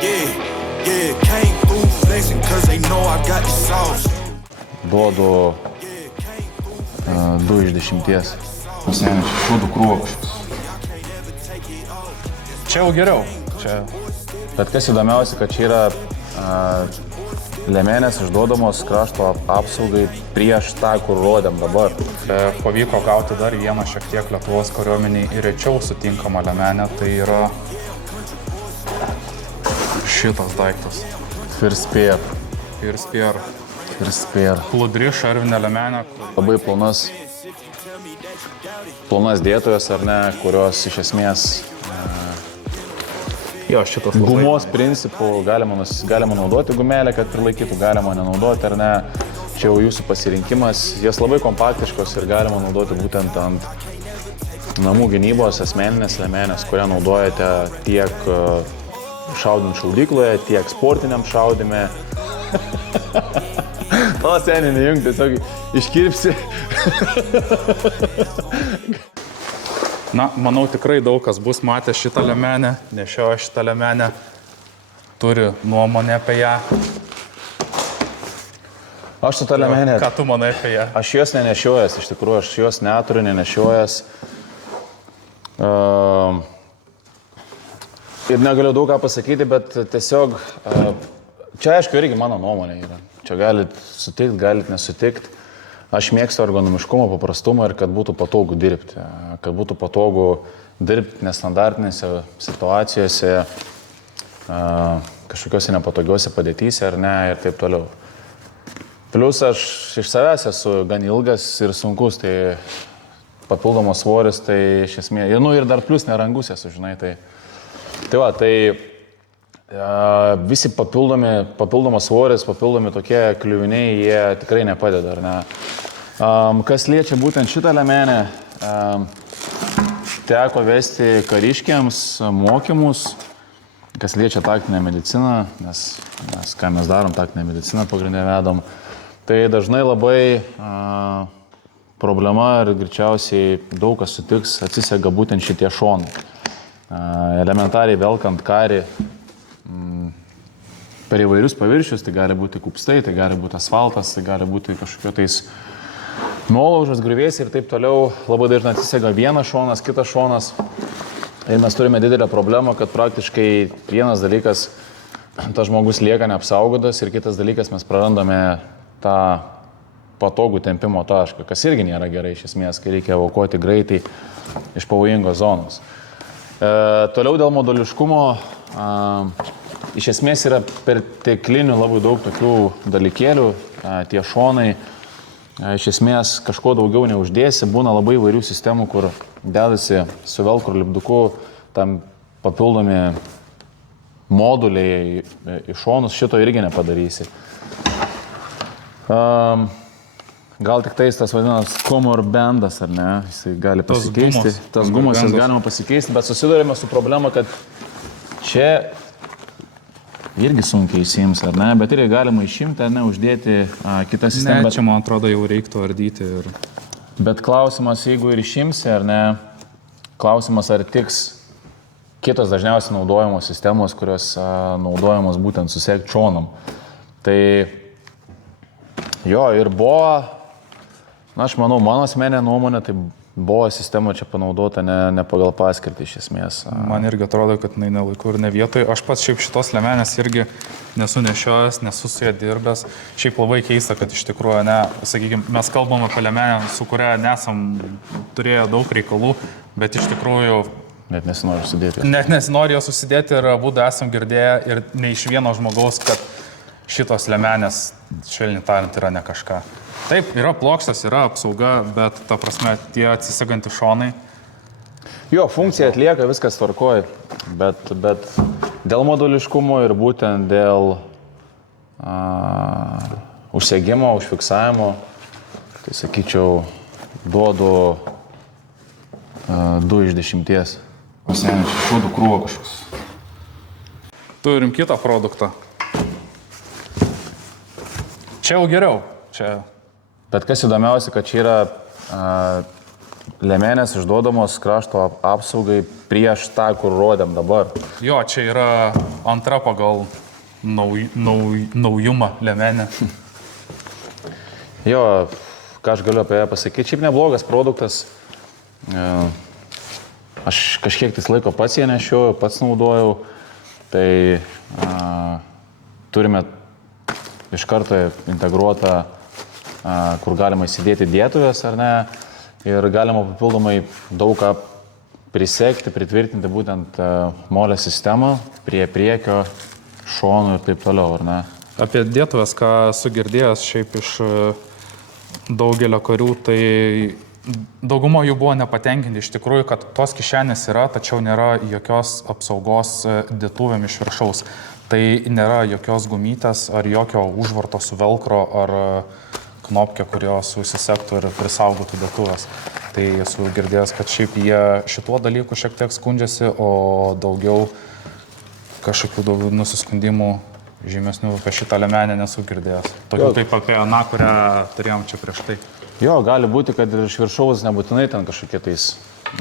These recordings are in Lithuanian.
Came through flexing cause they know I got the sauce. Duodu 2 iš 10. Seniai, šūdų krūvo kažkas. Čia jau geriau. Čia. Bet kas įdomiausia, kad čia yra liemenės išduodamos krašto apsaugai prieš tą, kur rodėm dabar. Pavyko gauti dar vieną šiek tiek Lietuvos kariuomeniai ir rečiau sutinkamą liemenę, tai yra šitas daiktas. First Spear. Plūdri šarvinė liemenė. Labai plonas dėtojas, ar ne, kurios iš esmės Jo, šitas gumos principų galima naudoti gumelę, kad prilaikytų, galima nenaudoti, ar ne. Čia jau jūsų pasirinkimas. Jas labai kompaktiškos ir galima naudoti būtent ant namų gynybos asmeninės liemenės, kurią naudojate tiek šaudant šaudykloje, tiek sportiniam šaudime. O, seniai, nejung, tiesiog iškirpsi. Na, manau, tikrai daug kas bus matę šitą liemenę, nešioja šitą liemenę, turi nuomonę apie ją. Aš su tą liemenę... Ką tu manai apie ją? Aš jos nenešiojas, iš tikrųjų, aš jos neturiu, nenešiojas. Ir negaliu daug ką pasakyti, bet tiesiog... Čia, aišku, irgi mano nuomonė yra. Čia galit sutikti, galit nesutikti. Aš mėgstu ergonomiškumą, paprastumą ir kad būtų patogu dirbti. Kad būtų patogu dirbti nestandartinėse situacijose, kažkokiuose nepatogiuose padėtyse ar ne ir taip toliau. Plius aš iš savęs esu gan ilgas ir sunkus, tai papildomas svoris, tai iš esmės, ir dar plius nerangus esu, žinai, tai va, tai visi papildomas svoris, papildomi tokie kliuviniai, jie tikrai nepadeda, ar ne. Kas liečia būtent šitą liemenę, teko vesti kariškiams mokymus, kas liečia taktinę mediciną, nes ką mes darom, taktinę mediciną pagrindinę vedam, tai dažnai labai problema ir greičiausiai daug kas sutiks, atsisega būtent šitie šonai. Elementariai velkant karį per įvairius paviršius, tai gali būti kupstai, tai gali būti asfaltas, tai gali būti kažkokio tais nuolaužas, griuvėsiai ir taip toliau. Labai dažnai atsisega vienas šonas, kitas šonas. Ir mes turime didelę problemą, kad praktiškai vienas dalykas, tas žmogus lieka neapsaugotas ir kitas dalykas, mes prarandame tą patogų tempimo tašką, kas irgi nėra gerai iš esmės, kai reikia evakuoti greitai iš pavojingos zonos. Toliau dėl moduliškumo. Iš esmės yra perteklinių labai daug tokių dalykėlių, tie šonai, iš esmės kažko daugiau neuždėsi, būna labai įvairių sistemų, kur dedasi su velcro lipduku tam papildomi moduliai į šonus, šito irgi nepadarysi. Gal tik tais tas vadinamas comor bandas, ar ne, jisai gali pasikeisti, tas gumas jis galima pasikeisti, bet susidurėme su problema, kad čia irgi sunkiai įsiims, ar ne, bet irgi galima išimti, ar ne, uždėti kitą sistemą. Ne, čia man atrodo jau reiktų ardyti. Bet klausimas, jeigu ir išimsi, ar ne, klausimas, ar tiks kitos dažniausiai naudojamos sistemos, kurios naudojamos būtent susekti šonam. Tai jo, ir buvo, na, aš manau, mano asmeninė nuomonė, tai buvo sistema čia panaudota ne pagal paskirtį iš esmės. Man irgi atrodo, kad ne laiku ir ne vietoj. Aš pats šiaip šitos liemenės irgi nesu nešiojęs, nesu su ją dirbęs. Šiaip labai keista, kad iš tikrųjų, sakykime, mes kalbam apie liemenę, su kuria nesam turėję daug reikalų, bet iš tikrųjų... Net nesinori susidėti. Net nesinori jos susidėti ir abudu esam girdėję ir ne iš vieno žmogaus, kad šitos liemenės, švelniai tariant, yra ne kažką. Taip, yra plokštas, yra apsauga, bet, ta prasme, tie atsisegantys šonai. Jo, funkcija atlieka, viskas tvarkoja, bet dėl moduliškumo ir būtent dėl užsegimo, užfiksavimo, tai sakyčiau, duodu 2 iš 10. Seniai, šūdų krūvo kažkas. Turim kitą produktą. Čia jau geriau. Čia... Bet kas įdomiausia, kad čia yra Liemenės išduodamos krašto apsaugai prieš tą, kur rodėm dabar. Jo, čia yra antra pagal naujumą liemenė. Jo, ką aš galiu apie ją pasakyti, šiaip neblogas produktas. Aš kažkiek tais laiko pats ją nešiau, pats naudojau. Tai turime iš karto integruotą, kur galima įsidėti dėtuvės ar ne. Ir galima papildomai daug ką prisekti, pritvirtinti būtent molės sistemą prie priekio, šonų ir taip toliau, ar ne? Apie dėtuvės, ką sugirdėjęs šiaip iš daugelio karių, tai daugumo jų buvo nepatenkinti iš tikrųjų, kad tos kišenės yra, tačiau nėra jokios apsaugos dėtuvėm iš viršaus. Tai nėra jokios gumytės ar jokio užvarto su velcro ar knopkė, kurios užsisektų ir prisaugotų dėtuvės. Tai esu girdėjęs, kad šiaip jie šituo dalyku šiek tiek skundžiasi, o daugiau kažkokių daugiau nusiskundimų žymesnių apie šitą liemenę nesu girdėjęs. Tokių taip apie aną, kurią turėjom čia prieš tai. Jo, gali būti, kad ir iš viršaus nebūtinai ten kažkokie tais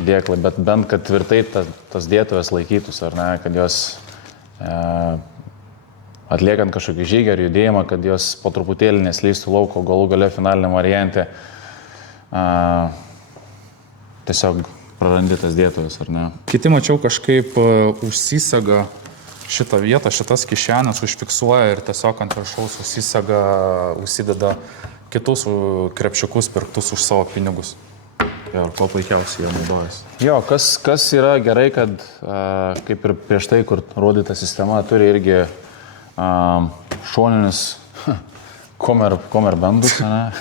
dėklai, bet bent kad tvirtai tas dėtuvės laikytus, ar ne, kad jos atliekant kažkokį žygį ar judėjimą, kad jos po truputėlį neslystų lauko, galų gale finaliniam variante tiesiog prarandi tas dėtuvės, ar ne. Kiti mačiau kažkaip užsisega šitą vietą, šitas kišenės užfiksuoja ir tiesiog ant viršaus užsideda kitus krepšiukus pirktus už savo pinigus. Ir to puikiausiai jie naudojasi. Jo, kas yra gerai, kad kaip ir prieš tai, kur rodyta sistema, turi irgi šoninius komerbendus, ne?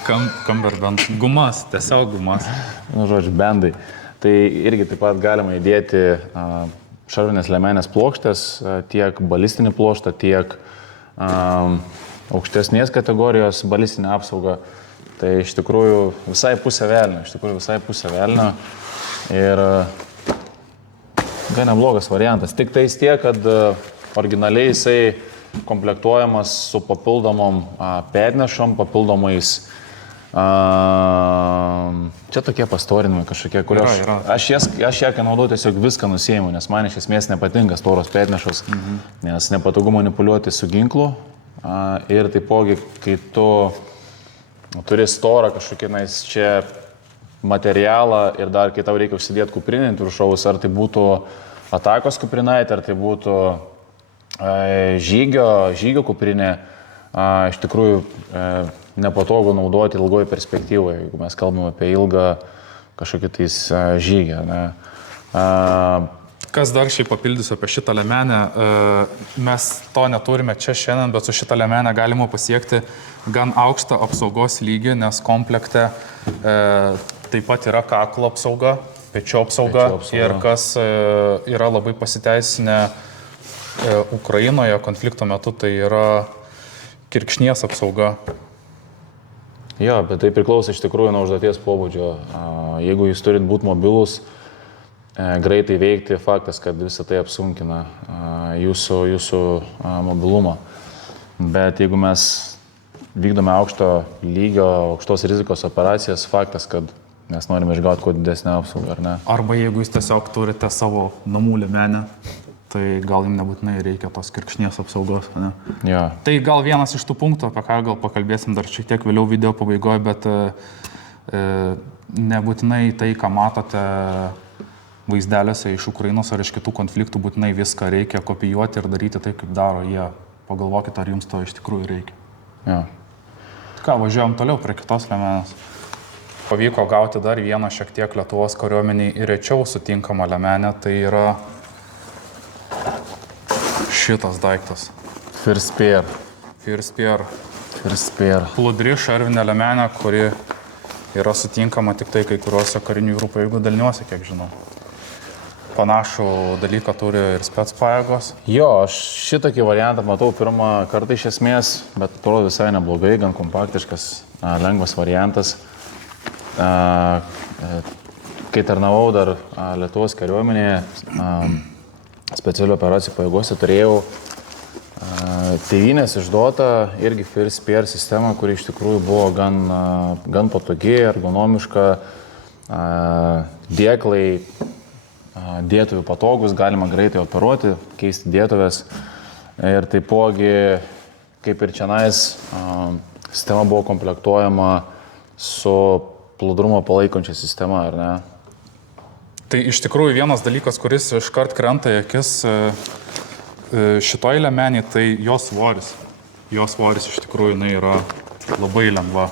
Kamberbend. Gumas, tiesiog gumas. Nu, žodžiu, bendai. Tai irgi taip pat galima įdėti šarvinės liemenės plokštės, tiek balistinį plokštą, tiek aukštesnės kategorijos balistinę apsaugą. Tai iš tikrųjų visai pusė velnio. Ir gan neblogas variantas. Tik tais tiek, kad originaliai jisai komplektuojamas su papildomom petnešom, papildomais čia tokie pastorinimai kažkokie, kur aš ją naudoju tiesiog viską nusiėmiau, nes man iš esmės nepatinka storos petnešos, nes nepatogu manipuliuoti su ginklu ir taipogi, kai tu turi storą kažkokį čia materialą ir dar kai tau reikia užsidėti kuprinį ant viršaus, ar tai būtų atakos kuprinaitė, ar tai būtų žygio kuprinė, iš tikrųjų nepatogu naudoti ilgoje perspektyvoje, jeigu mes kalbame apie ilgą kažkokį tais žygį. Ne. Kas dar šiaip papildysiu apie šitą liemenę, mes to neturime čia šiandien, bet su šitą liemenę galima pasiekti gan aukštą apsaugos lygį, nes komplekte taip pat yra kaklo apsauga, pečių apsauga ir kas yra labai pasiteisinę Ukrainoje konflikto metu, tai yra kirkšnies apsauga. Jo, bet tai priklauso iš tikrųjų nuo užduoties pobūdžio. Jeigu jūs turit būti mobilus, greitai veikti, faktas, kad visą tai apsunkina jūsų mobilumą. Bet jeigu mes vykdome aukšto lygio, aukštos rizikos operacijas, faktas, kad mes norime išgauti kuo didesnę apsaugą, ar ne? Arba jeigu jūs tiesiog turite savo namų liemenę, tai gal jums nebūtinai reikia tos kirkšnies apsaugos, ne? Ja. Tai gal vienas iš tų punktų, apie ką gal pakalbėsim dar šiek tiek vėliau video pabaigoje, bet nebūtinai tai, ką matote vaizdeliuose iš Ukrainos ar iš kitų konfliktų, būtinai viską reikia kopijuoti ir daryti taip, kaip daro jie. Pagalvokite, ar jums to iš tikrųjų reikia. Ja. Ką, važiuojam toliau prie kitos liemenės. Pavyko gauti dar vieną šiek tiek Lietuvos kariuomeniai ir rečiau sutinkamą liemenę, tai yra šitas daiktas. First Spear. Plūdri šarvinė liemenė, kuri yra sutinkama tik tai kai kuriuose karinių jūrų pajėgų daliniuose, kiek žinau. Panašų dalyką turi ir specpajėgos. Jo, aš šitokį variantą matau pirmą kartą iš esmės, bet atrodo visai neblogai, gan kompaktiškas, lengvas variantas. Kai tarnavau dar Lietuvos kariuomenėje, specialių operacijų pajėgose turėjau tėvynės išduotą irgi First Spear sistemą, kuri iš tikrųjų buvo gan patogi, ergonomiška dėklai, dėtuvių patogus, galima greitai operuoti, keisti dėtuvės. Ir taipogi, kaip ir čionais, sistema buvo komplektuojama su plūdrumą palaikančia sistema, ar ne? Tai iš tikrųjų vienas dalykas, kuris iškart krenta į akis šitoj liemenį, tai jos svoris. Jos svoris iš tikrųjų jinai yra labai lengva.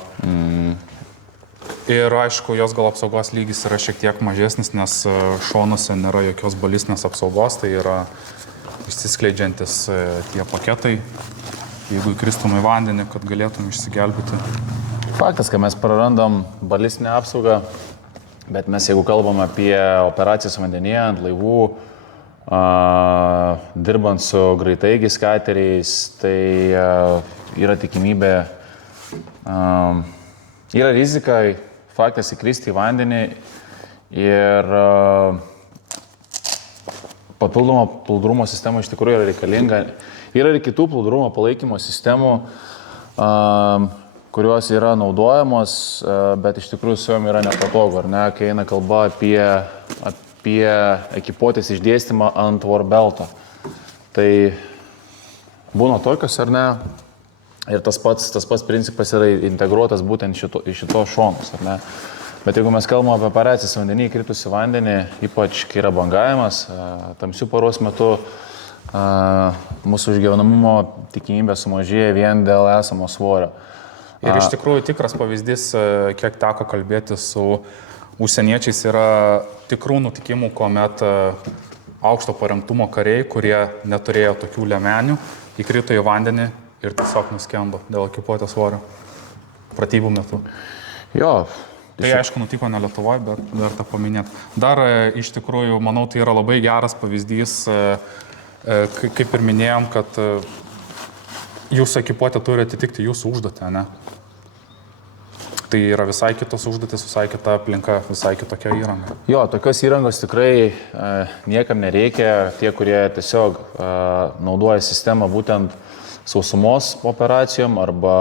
Ir aišku, jos gal apsaugos lygis yra šiek tiek mažesnis, nes šonuose nėra jokios balistinės apsaugos, tai yra išsiskleidžiantis tie paketai, jeigu įkristum į vandenį, kad galėtum išsigelbėti. Faktas, kad mes prarandam balistinę apsaugą, bet mes jeigu kalbam apie operacijas vandenyje, ant laivų, dirbant su greitaigis kateriais, tai yra tikimybė, yra rizika, faktas įkristi į vandenį ir papildoma plūdrumo sistema iš tikrųjų yra reikalinga. Yra ir kitų plūdrumo palaikymo sistemų, kurios yra naudojamos, bet iš tikrųjų su jom yra nepatogu, ar ne, kai eina kalba apie ekipuotės išdėstymą ant warbelto. Tai būna tokios, ar ne, ir tas pats principas yra integruotas būtent į šitos šonus, ar ne. Bet jeigu mes kalbame apie operacijas vandenį įkritus į vandenį, ypač kai yra bangavimas, tamsių paros metu, mūsų išgyvenamumo tikimybė sumažėja vien dėl esamo svorio. Ir iš tikrųjų tikras pavyzdys, kiek teko kalbėti su užsieniečiais, yra tikrų nutikimų, kuomet aukšto parengtumo kariai, kurie neturėjo tokių liemenių, įkrito į vandenį ir tiesiog nuskendo dėl ekipuotės svorio pratybų metu. Jo. Tai aišku nutiko ne Lietuvoje, bet verta paminėti. Dar iš tikrųjų, manau, tai yra labai geras pavyzdys, kaip ir minėjom, kad jūsų ekipuotė turi atitikti jūsų užduotį, ne? Tai yra visai kitos užduotis, visai kita aplinka, visai kitokia įranga. Jo, tokios įrangos tikrai niekam nereikia. Tie, kurie tiesiog naudoja sistemą būtent sausumos operacijom arba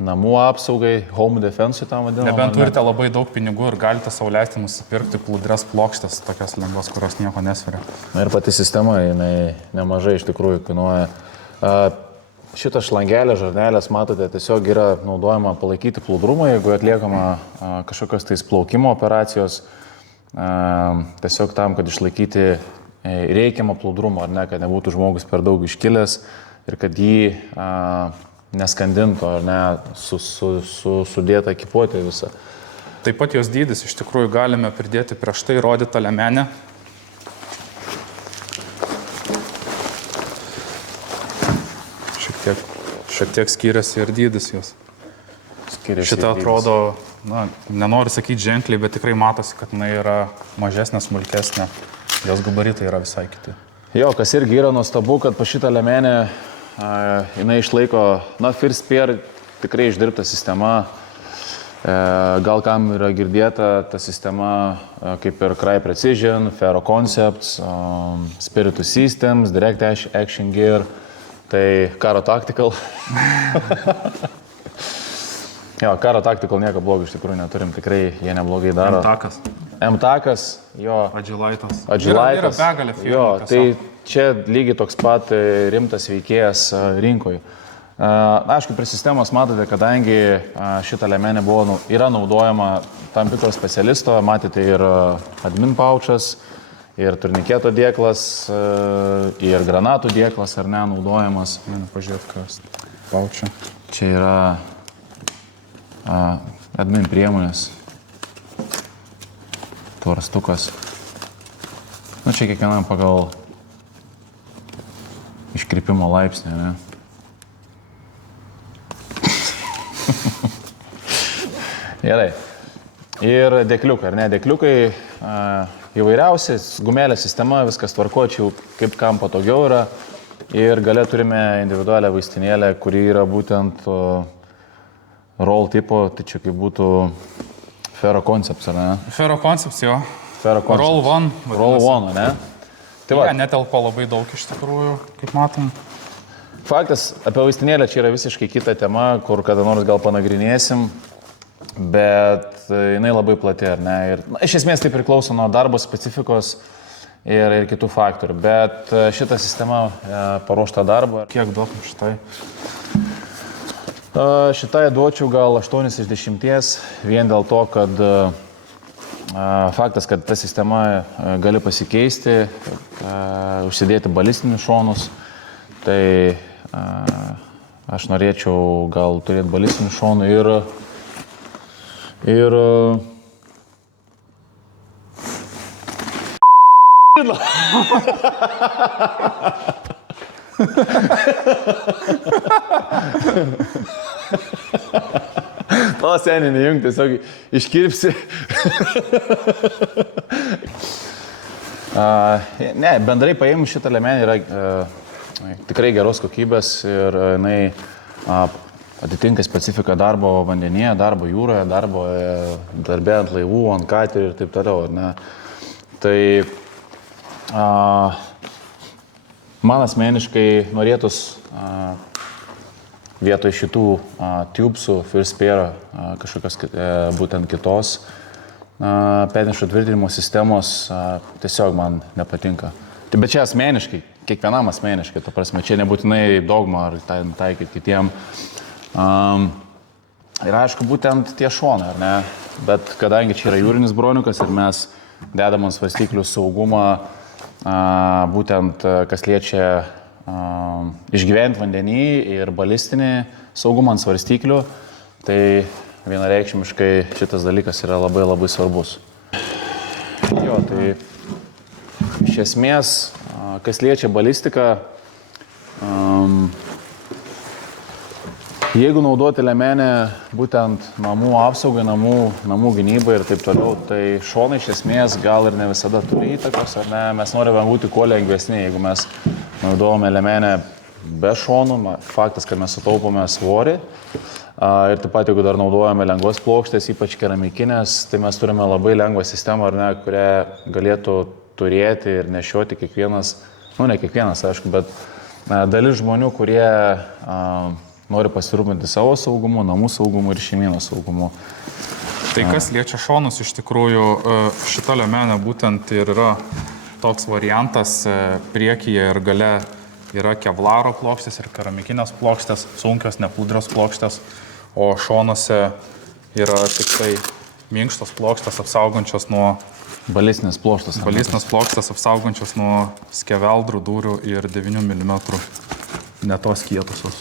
namų apsaugai, home defense tam vadinamą. Nebent turite labai daug pinigų ir galite sau leisti nusipirkti plūdres plokštės, tokias lengvas, kurios nieko nesveria. Na ir pati sistema, jinai nemažai iš tikrųjų kainuoja. Šitas šlangelė, žarnelės, matote, tiesiog yra naudojama palaikyti plūdrumą, jeigu atliekama kažkokios tais plaukimo operacijos, tiesiog tam, kad išlaikyti reikiamą plūdrumą, ar ne, kad nebūtų žmogus per daug iškilęs ir kad jį neskandintų, ar ne, sudėta ekipuotė visą. Taip pat jos dydis, iš tikrųjų galime pridėti prieš tai rodytą liemenę. Šiek tiek skiriasi ir dydis jos. Šitą atrodo, na, nenoriu sakyti ženkliai, bet tikrai matosi, kad jinai yra mažesnė, smulkesnė. Jos gabaritai yra visai kiti. Jo, kas irgi yra nuostabu, kad pa šitą liemenę jinai išlaiko, na, First Pair tikrai išdirbta sistema. Gal kam yra girdėta ta sistema kaip ir Cry Precision, Ferro Concepts, Spiritus Systems, Direct Action Gear. Tai Karo Tactical. Jo, Karo Tactical nieko blogo iš tikrųjų neturim, tikrai jie neblogai daro. M-takas. M-takas, jo. Agilaitas. Agilaitas. Yra begalė firmų. Jo, tai čia lygiai toks pat rimtas veikėjas rinkoje. Aišku, prie sistemos matote, kadangi šitą liemenę yra naudojama tam tikro specialisto, matėte ir admin pouchas, ir turniketo dėklas, ir granatų dėklas, ar ne, naudojamas. Pažiūrėt, kas paučia. Čia yra admin priemonės. Tvarstukas. Nu, čia kiekvienam pagal iškrypimo laipsnį, ne? Gerai. Ir dėkliukai, ar ne? Dėkliukai įvairiausi, gumelės sistema, viskas tvarkočiau, kaip kam patogiau yra. Ir gale turime individualią vaistinėlę, kuri yra būtent roll tipo, tai čia kaip būtų Ferro Concepts, ar ne? Ferro Concepts, jo. Ferro Concepts. Roll One. Roll One, ne? Tai va, netelpa labai daug iš tikrųjų, kaip matom. Faktas, apie vaistinėlę čia yra visiškai kita tema, kur kada nors gal panagrinėsim. bet jinai labai plati, ar ne? Ir iš esmės tai priklauso nuo darbo specifikos ir kitų faktorių, bet šita sistema paruošta darbo. Kiek duotum šitai? Šitai duočiau gal 8 iš 10, vien dėl to, kad faktas, kad ta sistema gali pasikeisti, užsidėti balistinius šonus, tai aš norėčiau gal turėti balistinių šonų ir to seniai nejung, tiesiog iškirpsi. Ne, bendrai paėmus šitą liemenį yra tikrai geros kokybės ir jinai atitinka specifiką darbo vandenyje, darbo jūroje, darbe ant laivų, ant katerių ir taip toliau. Ne? Tai man asmeniškai norėtus vietoj šitų tubesų First Pair kažkokios būtent kitos petnešų tvirtinimo sistemos tiesiog man nepatinka. Bet čia asmeniškai, kiekvienam asmeniškai, ta prasme, čia nebūtinai dogma ar taikyti kitiem. Ir aišku, būtent tie šonai, ar ne? Bet kadangi čia yra jūrinis broniukas ir mes dedam ant svarstyklių saugumą, būtent kas liečia išgyventi vandenį ir balistinį saugumą ant svarstyklių, tai vienareikšmiškai šitas dalykas yra labai labai svarbus. Jo, tai iš esmės, kas liečia balistiką, jeigu naudoti liemenę būtent namų apsaugai, namų gynybai ir taip toliau, tai šonai iš esmės gal ir ne visada turi įtakos, ar ne? Mes norime būti kuo lengvesni, jeigu mes naudojame liemenę be šonų, faktas, kad mes sutaupome svorį. Ir taip pat, jeigu dar naudojame lengvas plokštės, ypač keramikinės, tai mes turime labai lengvą sistemą, ar ne, kurią galėtų turėti ir nešioti kiekvienas, ne kiekvienas, aišku, bet dalis žmonių, kurie nori pasirūpinti savo saugumu, namų saugumu ir šeimynos saugumu. Tai kas liečia šonus, iš tikrųjų šita liemenė būtent ir yra toks variantas, priekyje ir gale yra kevlaro plokštės ir keramikinės plokštės, sunkios, nepudrios plokštės, o šonuose yra tik tai minkštos plokštės apsaugančios nuo balistinės plokštės apsaugančios nuo skeveldrų, dūrių ir 9 mm netos kietusios.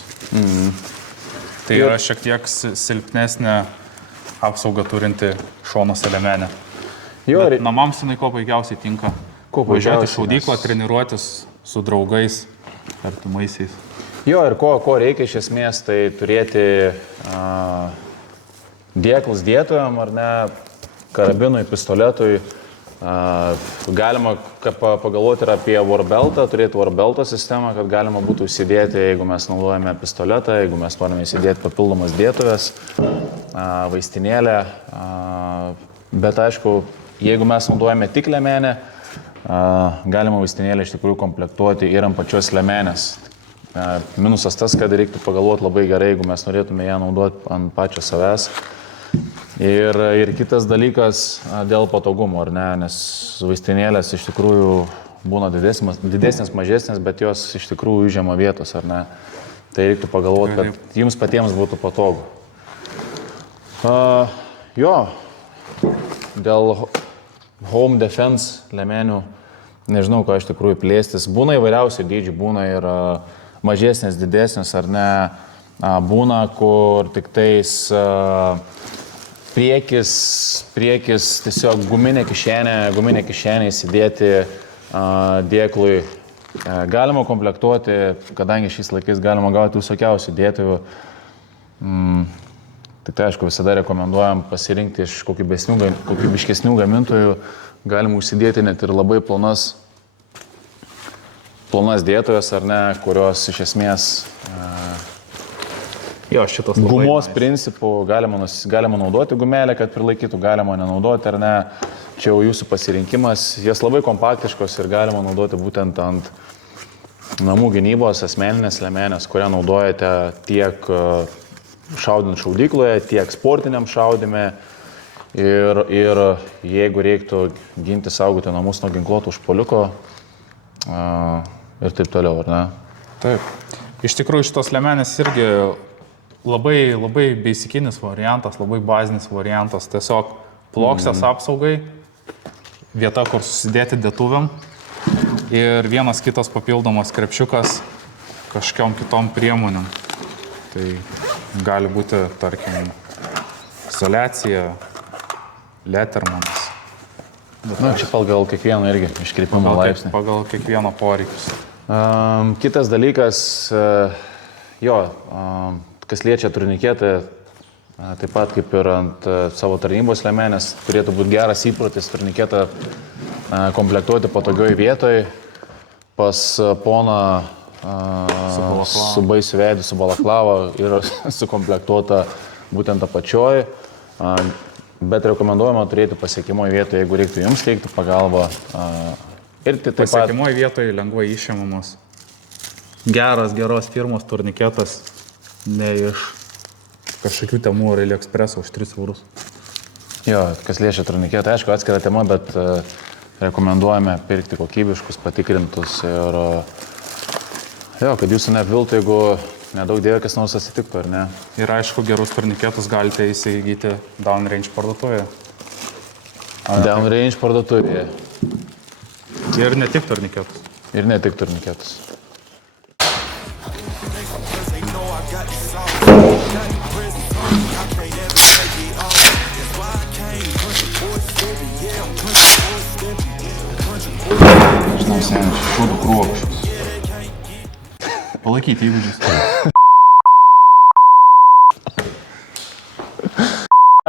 Tai yra šiek tiek silpnesnė apsauga turinti šonuose liemenė. Bet namams jinai ko puikiausiai tinka. Važiuoti šaudyklą, treniruotis su draugais, artimaisiais. Jo, ir ko reikia iš esmės, tai turėti dėklus dėtojam, ar ne, karabinui, pistoletui. Galima pagalvoti ir apie warbeltą, turėti warbelto sistemą, kad galima būtų įsidėti, jeigu mes naudojame pistoletą, jeigu mes norime įsidėti papildomas dėtuvės, vaistinėlę. Bet aišku, jeigu mes naudojame tik liemenę, galima vaistinėlę iš tikrųjų komplektuoti ir ant pačios liemenės. Minusas tas, kad reiktų pagalvoti labai gerai, jeigu mes norėtume ją naudoti ant pačio savęs. Ir kitas dalykas dėl patogumo, ar ne, nes vaistinėlės iš tikrųjų būna didesnės, mažesnės, bet jos iš tikrųjų užima vietos, ar ne. Tai reiktų pagalvoti, kad jums patiems būtų patogu. Jo, dėl home defense liemenių, nežinau, ką iš tikrųjų plėstis. Būna įvairiausių dydžių, būna ir mažesnės, didesnės, ar ne. Būna, kur tik tais priekis tiesiog guminė kišenė įsidėti dėklui. Galima komplektuoti, kadangi šiais laikais galima gauti visokiausių dėtuvių. Tai aišku, visada rekomenduojam pasirinkti iš kokybiškesnių gamintojų. Galima užsidėti net ir labai plonas dėtuvės, ar ne, kurios iš esmės gumos principų galima naudoti gumelę, kad prilaikytų, galima nenaudoti, ar ne. Čia jau jūsų pasirinkimas. Jas labai kompaktiškos ir galima naudoti būtent ant namų gynybos, asmeninės liemenės, kurią naudojate tiek šaudant šaudykloje, tiek sportiniam šaudime. Ir jeigu reiktų ginti, saugoti namus nuo ginkluoto užpuoliko ir taip toliau, ar ne? Taip. Iš tikrųjų, šitos liemenės irgi labai, labai beisikinis variantas, labai bazinis variantas. Tiesiog plokštės apsaugai, vieta, kur susidėti dėtuvėm ir vienas kitas papildomas krepšiukas kažkiom kitom priemonėm. Tai gali būti, tarkim, izoliacija, Lettermanas. Na, čia pagal kiekvieną irgi iškreipimo laipsnį. Pagal kiekvieno poreikius. Kitas dalykas, kas liečia turniketą, taip pat kaip ir ant savo tarnybos liemenės, turėtų būti geras įprotis turniketą komplektuoti patogioj vietoj, pas poną su baisiu veidu, su balaklava ir sukomplektuota būtent apačioj. Bet rekomenduojama turėti pasiekimoje vietoje, jeigu reiktų jums teikti pagalbą. Ir taip pat pasiekimoje vietoje lengvai išimamas. Geros firmos turniketas, ne iš kažkokių temų ar AliExpress už 3 eurus. Jo, kas liečia turniketą, aišku, atskira tema, bet rekomenduojame pirkti kokybiškus, patikrintus ir kad jūsų neapviltų, jeigu nedaug dėvė, kas nors atsitiktų, ar ne? Ir aišku, gerus turniketus galite įsigyti Downrange parduotuvėje. Downrange parduotuvėje. Ir ne tik turniketus. Ir ne tik turniketus. Žinau, seniai, šodų krūvo kažkoks. Palaikyti įgūdžius.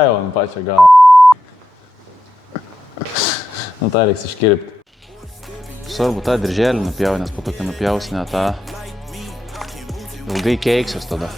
Jau ant pačio galą. Nu, tą reiks iškirpti. Svarbu tą dirželį nupjauti, nes po to, kai nupjausime tą, ilgai keiksios tada.